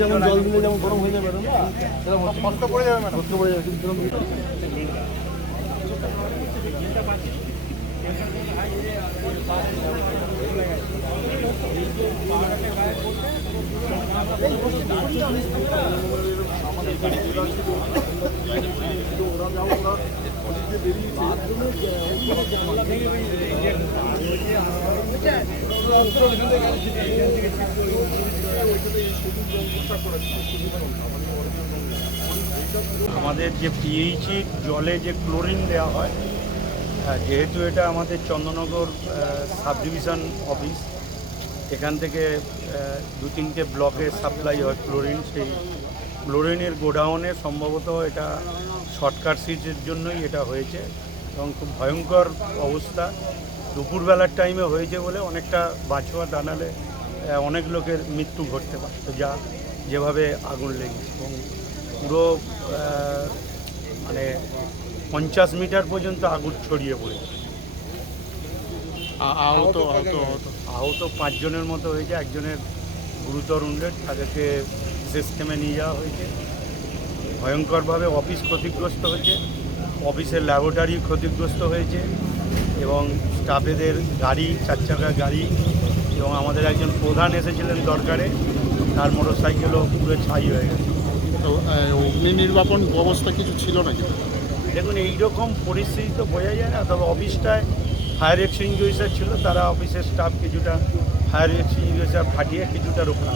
যেমন জল দিলে যেমন গরম হয়ে যাবে না? সেরকম কষ্ট পড়ে যাবে ম্যাডাম। কষ্ট পড়ে যাবে কিন্তু সেরকম আমাদের যে পিএইচি জলে যে ক্লোরিন দেওয়া হয় হ্যাঁ, যেহেতু এটা আমাদের চন্দ্রনগর সাব ডিভিশন অফিস এখান থেকে দু তিনটে ব্লকে সাপ্লাই হয় ক্লোরিন সেই ক্লোরিনের গোডাউনে সম্ভবত এটা শর্টকাট সিটের জন্যই এটা হয়েছে। এবং খুব ভয়ঙ্কর অবস্থা। দুপুরবেলার টাইমে হয়েছে বলে অনেকটা বাছোয়া আহ, অনেক লোকের মৃত্যু ঘটতে পারত যা যেভাবে আগুন লেগেছে। এবং পুরো মানে পঞ্চাশ মিটার পর্যন্ত আগুন ছড়িয়ে পড়েছে। আহত আহত আহত। আহত পাঁচজনের মতো হয়েছে। একজনের গুরুতর উন্ডেড তাদেরকে সিস্টেমে নিয়ে যাওয়া হয়েছে। ভয়ঙ্করভাবে অফিস ক্ষতিগ্রস্ত হয়েছে। অফিসের ল্যাবরেটরি ক্ষতিগ্রস্ত হয়েছে এবং স্টাফেদের গাড়ি চার চাকা গাড়ি এবং আমাদের একজন প্রধান এসেছিলেন দরকারে তার মোটর সাইকেলও পুরো ছাই হয়ে গেছে তো অগ্নি নির্বাপন ব্যবস্থা কিছু ছিল নাকি দেখুন এইরকম পরিস্থিতি তো বোঝা যায় না তবে অফিসটায় ফায়ার এক্সটিংগুইশার ছিল তারা অফিসের স্টাফ কিছুটা ফায়ার এক্সটিংগুইশার ফাটিয়ে কিছুটা রক্ষা।